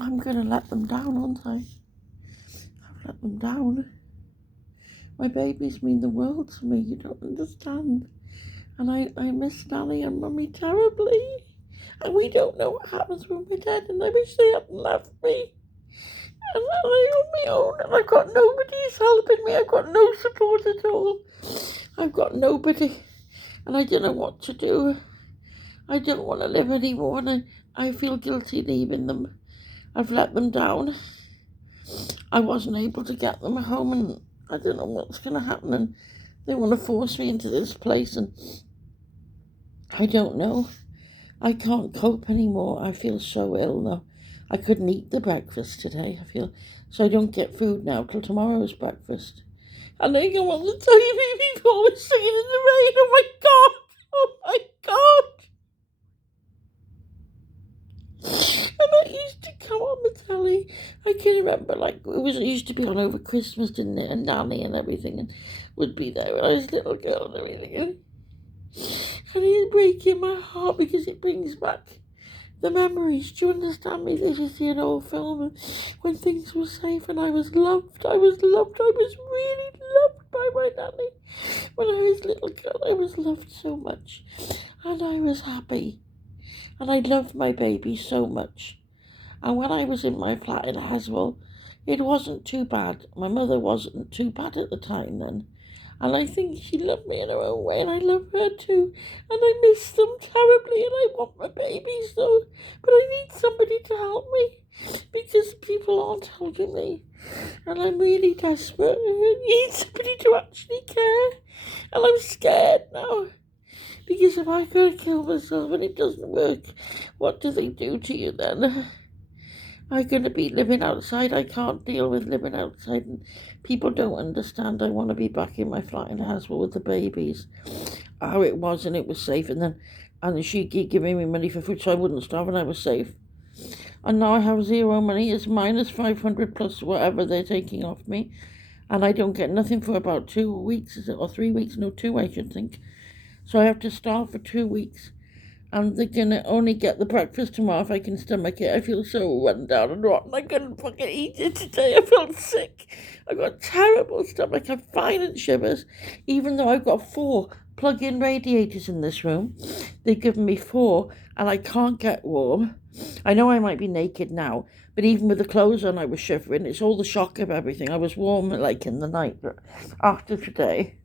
I'm going to let them down, aren't I? I've let them down. My babies mean the world to me, you don't understand. And I miss Nanny and Mummy terribly. And we don't know what happens when we're dead, and I wish they hadn't left me. And I'm on my own, and I've got nobody who's helping me. I've got no support at all. I've got nobody, and I don't know what to do. I don't want to live anymore, and I feel guilty leaving them. I've let them down. I wasn't able to get them home, and I don't know what's going to happen, and they want to force me into this place, and I don't know. I can't cope anymore. I feel so ill now. I couldn't eat the breakfast today. I feel so I don't get food now till tomorrow's breakfast. And I go on the TV before we're singing in the rain. Oh my God! Oh my God! And that used to come on the telly. I can remember, it used to be on over Christmas, didn't it? And Nanny and everything, and would be there when I was a little girl and everything. And it's breaking my heart because it brings back the memories. Do you understand me? This is an old film when things were safe and I was loved. I was loved. I was really loved by my nanny. When I was a little girl, I was loved so much. And I was happy. And I loved my baby so much. And when I was in my flat in Haswell, it wasn't too bad. My mother wasn't too bad at the time then. And I think she loved me in her own way, and I love her too. And I miss them terribly, and I want my babies though. But I need somebody to help me, because people aren't helping me. And I'm really desperate. I need somebody to actually care. And I'm scared now. Because if I go to kill myself and it doesn't work, what do they do to you then? I'm going to be living outside. I can't deal with living outside, and people don't understand. I want to be back in my flat in Haswell with the babies. How it was, and it was safe, and she keep giving me money for food so I wouldn't starve, and I was safe. And now I have zero money. It's minus 500 plus whatever they're taking off me, and I don't get nothing for about 2 weeks, is it, or 3 weeks? No, 2, I should think. So I have to starve for 2 weeks. And they're gonna only get the breakfast tomorrow if I can stomach it. I feel so run down and rotten. I couldn't fucking eat it today. I felt sick. I got terrible stomach. I'm fine and shivers. Even though I've got 4 plug-in radiators in this room. They've given me 4 and I can't get warm. I know I might be naked now, but even with the clothes on I was shivering. It's all the shock of everything. I was warm like in the night, but after today.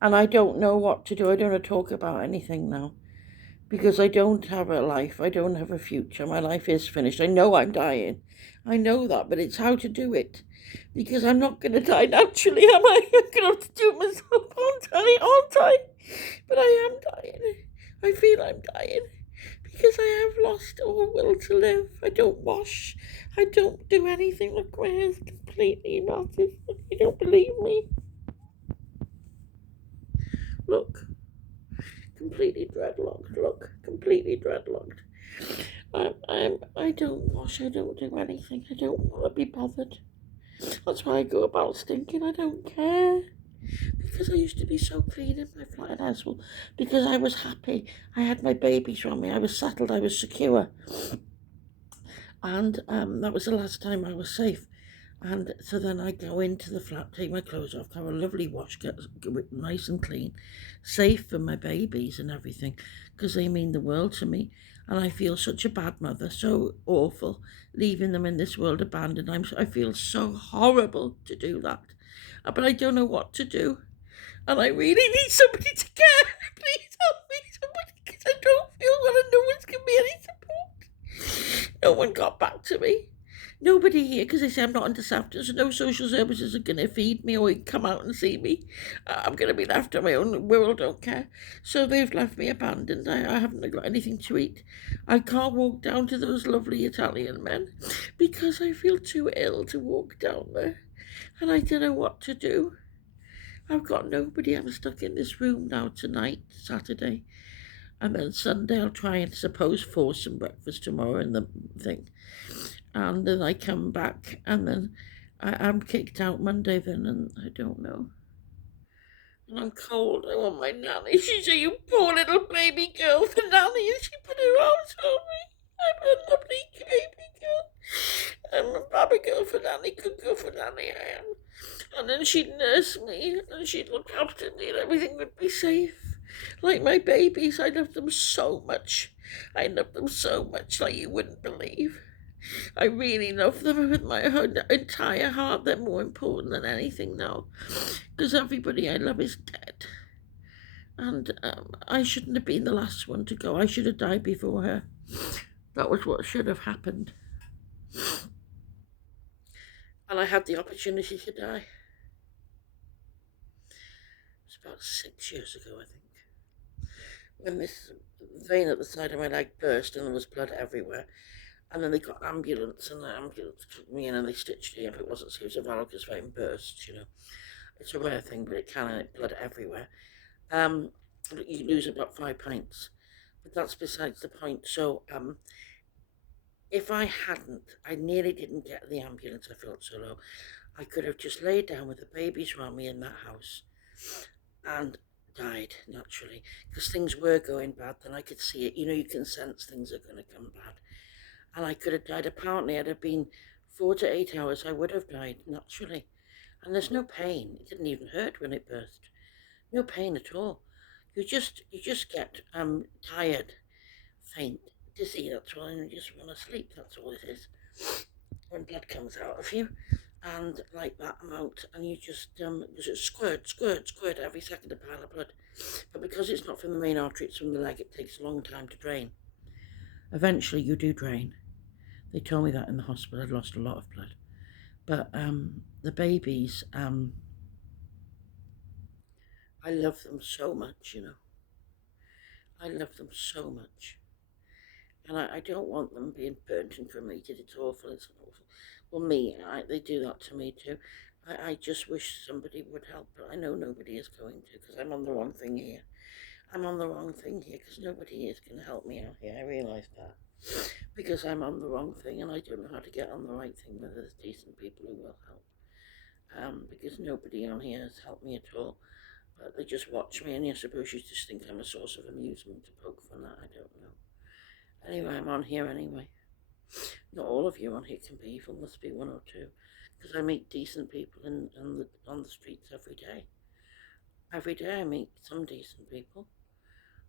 And I don't know what to do. I don't want to talk about anything now. Because I don't have a life. I don't have a future. My life is finished. I know I'm dying. I know that, but it's how to do it. Because I'm not going to die naturally, am I? I'm going to have to do it myself, aren't I? But I am dying. I feel I'm dying. Because I have lost all will to live. I don't wash. I don't do anything. Look, my hair's completely melted. You don't believe me? Look. Completely dreadlocked. Look, completely dreadlocked. I don't wash. I don't do anything. I don't want to be bothered. That's why I go about stinking. I don't care. Because I used to be so clean in my flat in Haswell. Because I was happy. I had my babies from me. I was settled. I was secure. And that was the last time I was safe. And so then I go into the flat, take my clothes off, have a lovely wash, get it nice and clean, safe for my babies and everything, because they mean the world to me. And I feel such a bad mother, so awful, leaving them in this world abandoned. I feel so horrible to do that. But I don't know what to do. And I really need somebody to care. Please help me, somebody, because I don't feel well and no one's given me any support. No one got back to me. Nobody here, because they say I'm not under SAFTA, so no social services are going to feed me or come out and see me. I'm going to be left on my own. World don't care. So they've left me abandoned. I haven't got anything to eat. I can't walk down to those lovely Italian men because I feel too ill to walk down there. And I don't know what to do. I've got nobody. I'm stuck in this room now tonight, Saturday. And then Sunday I'll try and suppose force some breakfast tomorrow in the thing. And then I come back, and then I'm kicked out Monday then, and I don't know. And I'm cold. I want my nanny. She's a you poor little baby girl, the nanny, and she put her arms on me. I'm a lovely baby a girl for Nanny, good girl for Nanny, I am. And then she'd nurse me, and she'd look after me, and everything would be safe. Like my babies, I love them so much. I love them so much, like you wouldn't believe. I really love them with my whole entire heart. They're more important than anything now, because everybody I love is dead. And I shouldn't have been the last one to go. I should have died before her. That was what should have happened. And I had the opportunity to die. It was about 6 years ago, I think, when this vein at the side of my leg burst and there was blood everywhere. And then they got ambulance, and the ambulance took me in and they stitched me up. It wasn't serious, a varicose vein burst, you know. It's a rare thing, but it can, and it blood everywhere. You lose about 5 pints, but that's besides the point. So, if I hadn't, I nearly didn't get the ambulance. I felt so low. I could have just laid down with the babies around me in that house and died naturally, because things were going bad. Then I could see it. You know, you can sense things are going to come bad. And I could have died. Apparently, it'd have been 4 to 8 hours. I would have died naturally. And there's no pain. It didn't even hurt when it burst. No pain at all. You just get tired, faint, dizzy. That's all, and you just want to sleep. That's all it is. When blood comes out of you, and like that amount, and you just squirt every second, a pile of blood. But because it's not from the main artery, it's from the leg. It takes a long time to drain. Eventually, you do drain. They told me that in the hospital. I'd lost a lot of blood. But the babies, I love them so much, you know. I love them so much. And I don't want them being burnt and cremated. It's awful. It's awful. Well, they do that to me too. I just wish somebody would help, but I know nobody is going to, because I'm on the wrong thing here. I'm on the wrong thing here because nobody is going to help me out here. I realise that. Because I'm on the wrong thing and I don't know how to get on the right thing, whether there's decent people who will help. Because nobody on here has helped me at all. But they just watch me, and I suppose you just think I'm a source of amusement to poke fun at. I don't know. Anyway, I'm on here anyway. Not all of you on here can be evil. Must be one or two. Because I meet decent people on the streets every day. Every day I meet some decent people.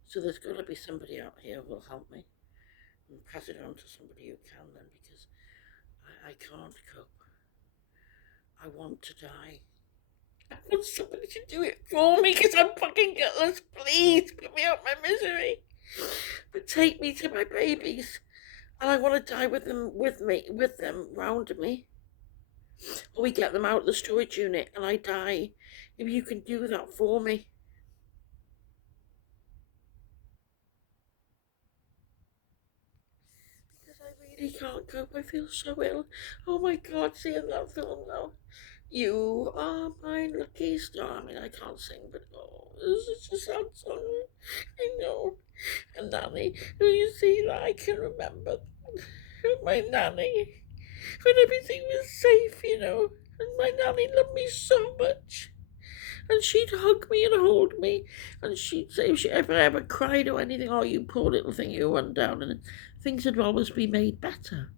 So there's got to be somebody out here who will help me. And pass it on to somebody who can then, because I can't cope. I want to die. I want somebody to do it for me because I'm fucking gutless. Please put me out my misery. But take me to my babies. And I want to die with them round me. Or we get them out of the storage unit and I die. If you can do that for me. He can't cope. I feel so ill. Oh my God, seeing that film now. You are my lucky star. I mean, I can't sing, but oh, this is a sad song. I know. And Nanny, you see that I can remember my Nanny when everything was safe, you know. And my Nanny loved me so much. And she'd hug me and hold me, and she'd say if she ever cried or anything, oh, you poor little thing, you run down, and things would always be made better,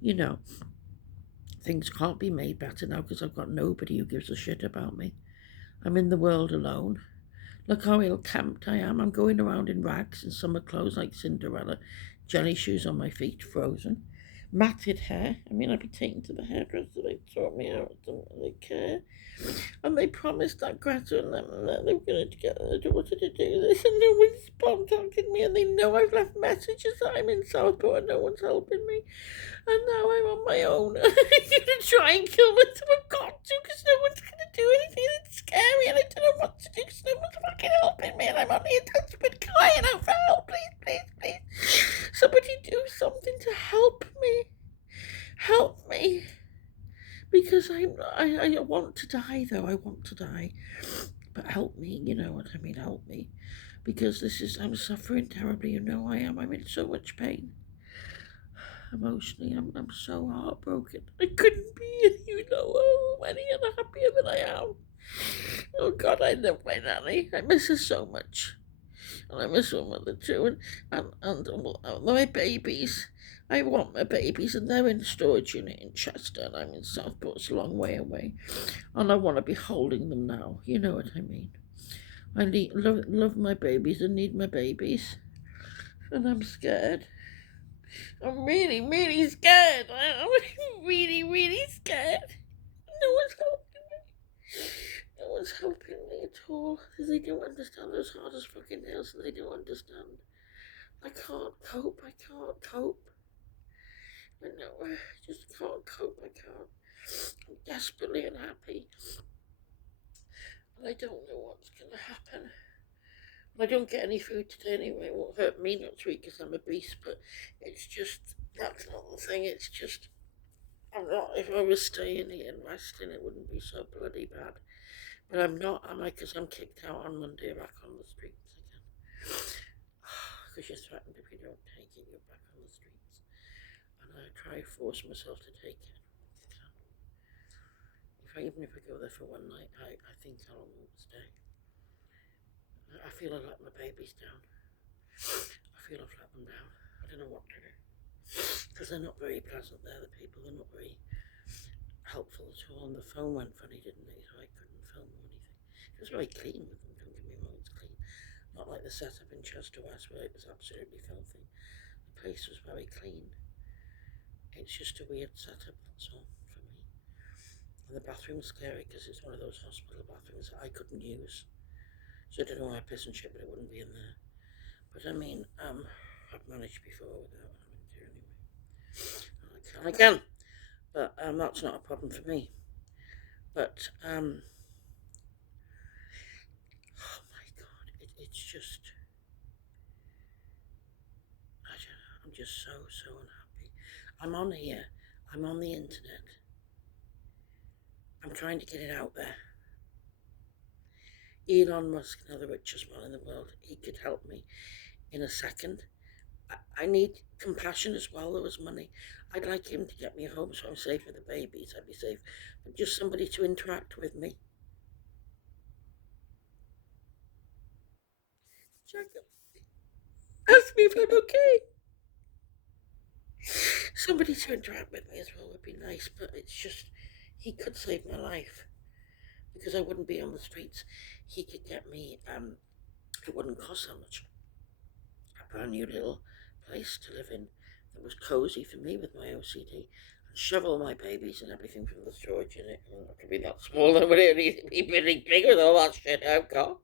you know. Things can't be made better now because I've got nobody who gives a shit about me. I'm in the world alone. Look how ill-kempt I am. I'm going around in rags and summer clothes like Cinderella, jelly shoes on my feet, frozen, matted hair. I mean, I'd be taken to the hairdresser. They sort me out. Don't really care. And they promised that Greta and them that they were going to get their daughter to do this, and no one's contacted me, and they know I've left messages that I'm in Southport and no one's helping me. And now I'm on my own. I'm going to try and kill myself. I've got to, because no one's going to do anything. It's scary, and I don't know what to do because no one's fucking helping me, and I'm only a desperate crying out for help. Please, please, please. Somebody do something to help me. Help me. Because I want to die, though. I want to die. But help me, you know what I mean? Help me. Because I'm suffering terribly. You know I am. I'm in so much pain. Emotionally, I'm so heartbroken. I couldn't be, you know, any other happier than I am. Oh God, I love my Nanny. I miss her so much. And I miss her mother too. And my babies. I want my babies, and they're in a storage unit in Chester, and I'm in Southport. It's a long way away, and I want to be holding them now. You know what I mean? Love my babies and need my babies, and I'm scared. I'm really, really scared. I'm really, really scared. No one's helping me. No one's helping me at all. Because they don't understand those hard as fucking nails, and they don't understand. I can't cope. I can't cope. I know. I just can't cope. I can't. I'm desperately unhappy. And I don't know what's going to happen. I don't get any food today anyway. It won't hurt me not to eat because I'm a beast, but it's just, that's not the thing. It's just, I'm not, if I was staying here and resting, it wouldn't be so bloody bad. But I'm not, am I? Because I'm kicked out on Monday back on the streets again. Because you're threatened if you don't take it, you're back on the streets. And I try to force myself to take it. Even if I go there for one night, I think I'll stay. I feel I've let my babies down. I feel I've let them down. I don't know what to do. Because they're not very pleasant, they're the people. They're not very helpful at all. And the phone went funny, didn't it? So I couldn't film or anything. It was very clean with them, don't get me wrong, it's clean. Not like the setup in Chester West where it was absolutely filthy. The place was very clean. It's just a weird setup, that's all, for me. And the bathroom's scary because it's one of those hospital bathrooms that I couldn't use. So I don't know why I piss and shit, but it wouldn't be in there. But I mean, I've managed before without having to anyway. I can. But that's not a problem for me. But oh my God, it's just, I don't know, I'm just so unhappy. I'm on here, I'm on the internet. I'm trying to get it out there. Elon Musk, now the richest man in the world, he could help me in a second. I need compassion as well. There was money. I'd like him to get me home so I'm safe with the babies. I'd be safe. But just somebody to interact with me. Check up. Ask me if I'm okay. Somebody to interact with me as well would be nice, but it's just, he could save my life because I wouldn't be on the streets. He could get me, it wouldn't cost so much. A brand new little place to live in that was cozy for me with my OCD. And shove all my babies and everything from the storage in it. I don't have to be that small, but it needs to be really big with all that shit I've got.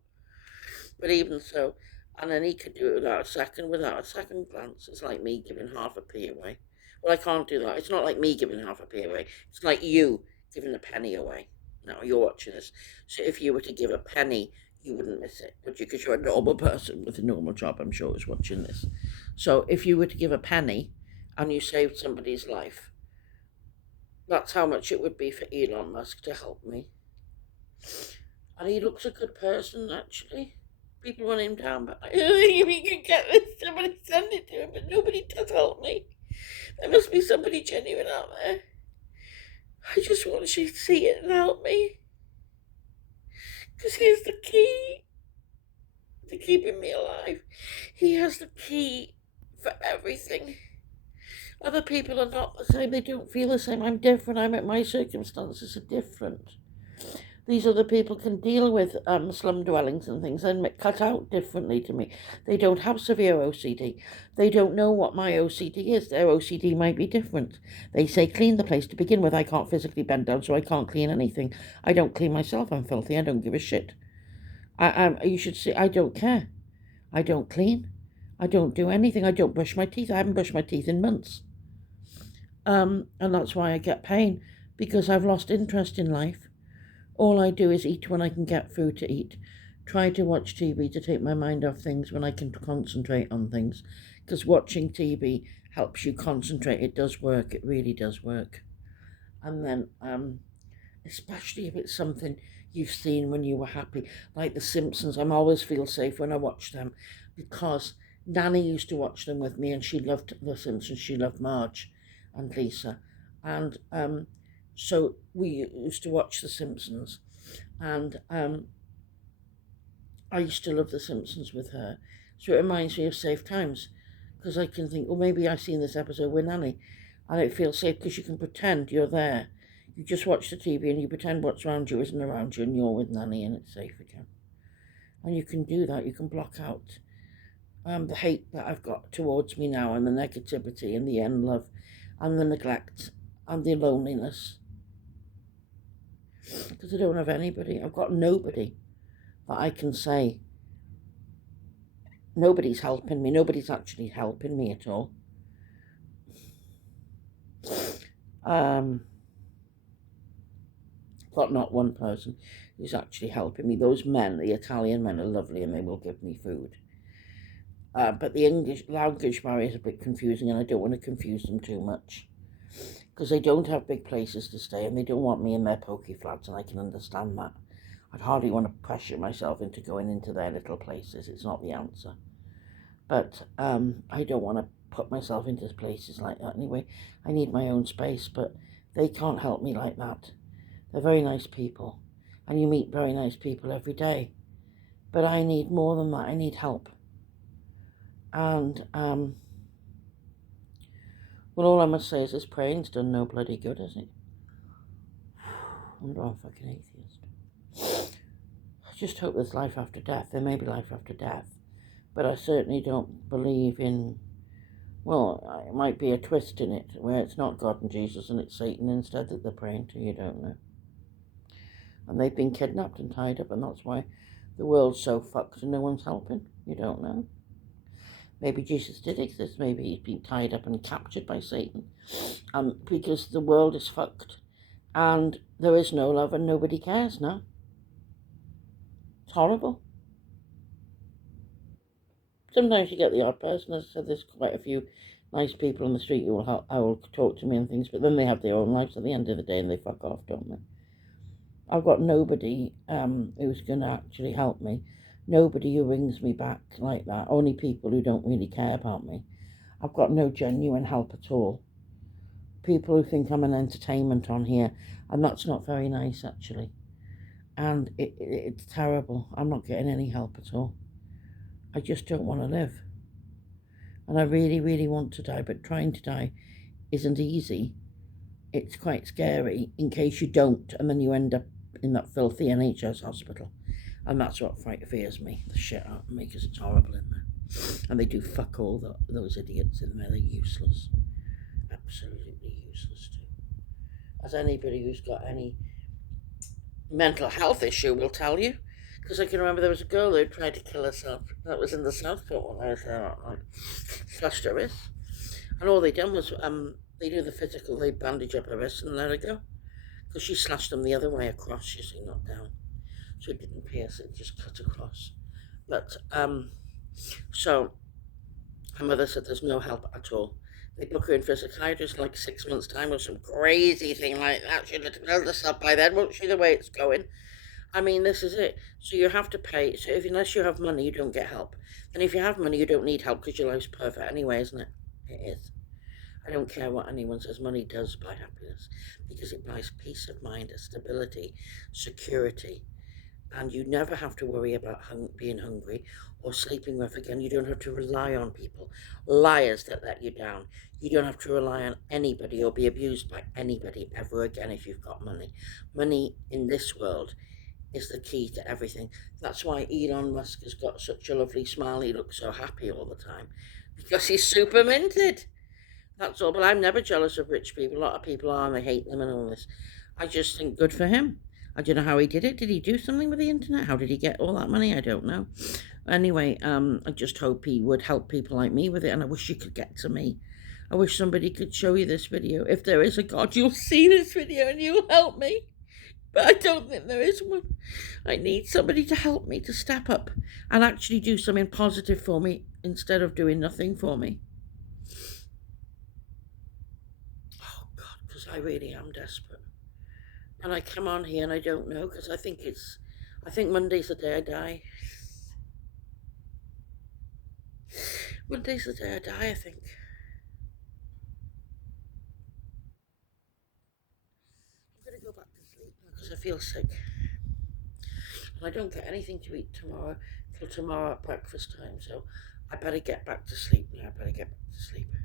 But even so, and then he could do it without a second glance. It's like me giving half a p away. Well, I can't do that. It's not like me giving half a p away. It's like you giving a penny away. Now, you're watching this. So if you were to give a penny, you wouldn't miss it, would you? Because you're a normal person with a normal job, I'm sure, is watching this. So if you were to give a penny and you saved somebody's life, that's how much it would be for Elon Musk to help me. And he looks a good person, actually. People run him down, but I don't think if he can get this, somebody send it to him, but nobody does help me. There must be somebody genuine out there. I just want you to see it and help me. Because here's the key to keeping me alive. He has the key for everything. Other people are not the same. They don't feel the same. I'm different. My circumstances are different. These other people can deal with slum dwellings and things and cut out differently to me. They don't have severe OCD. They don't know what my OCD is. Their OCD might be different. They say clean the place to begin with. I can't physically bend down, so I can't clean anything. I don't clean myself. I'm filthy. I don't give a shit. You should see, I don't care. I don't clean. I don't do anything. I don't brush my teeth. I haven't brushed my teeth in months. And that's why I get pain, because I've lost interest in life. All I do is eat when I can get food to eat. Try to watch TV to take my mind off things when I can concentrate on things. Because watching TV helps you concentrate. It does work. It really does work. And then, especially if it's something you've seen when you were happy, like The Simpsons. I always feel safe when I watch them because Nanny used to watch them with me and she loved The Simpsons. She loved Marge and Lisa. And so we used to watch The Simpsons, and I used to love The Simpsons with her. So it reminds me of safe times. because I can think, well, maybe I've seen this episode with Nanny, and it feels safe because you can pretend you're there. You just watch the TV and you pretend what's around you isn't around you, and you're with Nanny, and it's safe again. And you can do that. You can block out the hate that I've got towards me now, and the negativity, and the unlove, and the neglect, and the loneliness. Because I don't have anybody. I've got nobody that I can say. Nobody's helping me. Nobody's actually helping me at all. But not one person who's actually helping me. Those men, the Italian men, are lovely and they will give me food. But the English language barrier is a bit confusing, and I don't want to confuse them too much. Because they don't have big places to stay, and they don't want me in their pokey flats, and I can understand that. I'd hardly want to pressure myself into going into their little places. It's not the answer. But I don't want to put myself into places like that anyway. I need my own space, but they can't help me like that. They're very nice people, and you meet very nice people every day. But I need more than that. I need help. And, well, all I must say is this praying's done no bloody good, has it? I wonder I'm a fucking atheist. I just hope there's life after death. There may be life after death. But I certainly don't believe in, well, it might be a twist in it, where it's not God and Jesus and it's Satan instead that they're praying to, you don't know. And they've been kidnapped and tied up, and that's why the world's so fucked and no one's helping. You don't know. Maybe Jesus did exist. Maybe he's been tied up and captured by Satan. Because the world is fucked. And there is no love and nobody cares now. It's horrible. Sometimes you get the odd person. As I said, there's quite a few nice people on the street who will talk to me and things, but then they have their own lives at the end of the day and they fuck off, don't they? I've got nobody who's going to actually help me. Nobody who rings me back like that. Only people who don't really care about me. I've got no genuine help at all. People who think I'm an entertainment on here, and that's not very nice, actually. And it's terrible. I'm not getting any help at all. I just don't want to live. And I really, really want to die, but trying to die isn't easy. It's quite scary in case you don't, and then you end up in that filthy NHS hospital. And that's what fears me, the shit out of me, because it's horrible in there. And they do fuck all those idiots in there. They're useless. Absolutely useless too. As anybody who's got any mental health issue will tell you. Because I can remember there was a girl who tried to kill herself. That was in the Southport when I was there. I slashed her wrist. And all they done was, they do the physical, they bandage up her wrist and let her go. Because she slashed them the other way across, you see, not down. So it didn't pierce, it just cut across. But, so, her mother said there's no help at all. They book her in for a psychiatrist like 6 months' time or some crazy thing like that. She'd have killed herself by then, won't she, the way it's going? I mean, this is it. So you have to pay. So unless you have money, you don't get help. And if you have money, you don't need help because your life's perfect anyway, isn't it? It is. I don't care what anyone says. Money does buy happiness because it buys peace of mind, stability, security. And you never have to worry about being hungry or sleeping rough again. You don't have to rely on people, liars that let you down. You don't have to rely on anybody or be abused by anybody ever again if you've got money. Money in this world is the key to everything. That's why Elon Musk has got such a lovely smile. He looks so happy all the time because he's super minted. That's all. But I'm never jealous of rich people. A lot of people are, and they hate them and all this. I just think good for him. I don't know how he did it. Did he do something with the internet? How did he get all that money? I don't know. Anyway, I just hope he would help people like me with it, and I wish you could get to me. I wish somebody could show you this video. If there is a God, you'll see this video and you'll help me. But I don't think there is one. I need somebody to help me to step up and actually do something positive for me instead of doing nothing for me. Oh, God, because I really am desperate. And I come on here and I don't know because I think Monday's the day I die. Monday's the day I die, I think. I'm going to go back to sleep now because I feel sick. And I don't get anything to eat tomorrow till tomorrow at breakfast time, so I better get back to sleep now. I better get to sleep.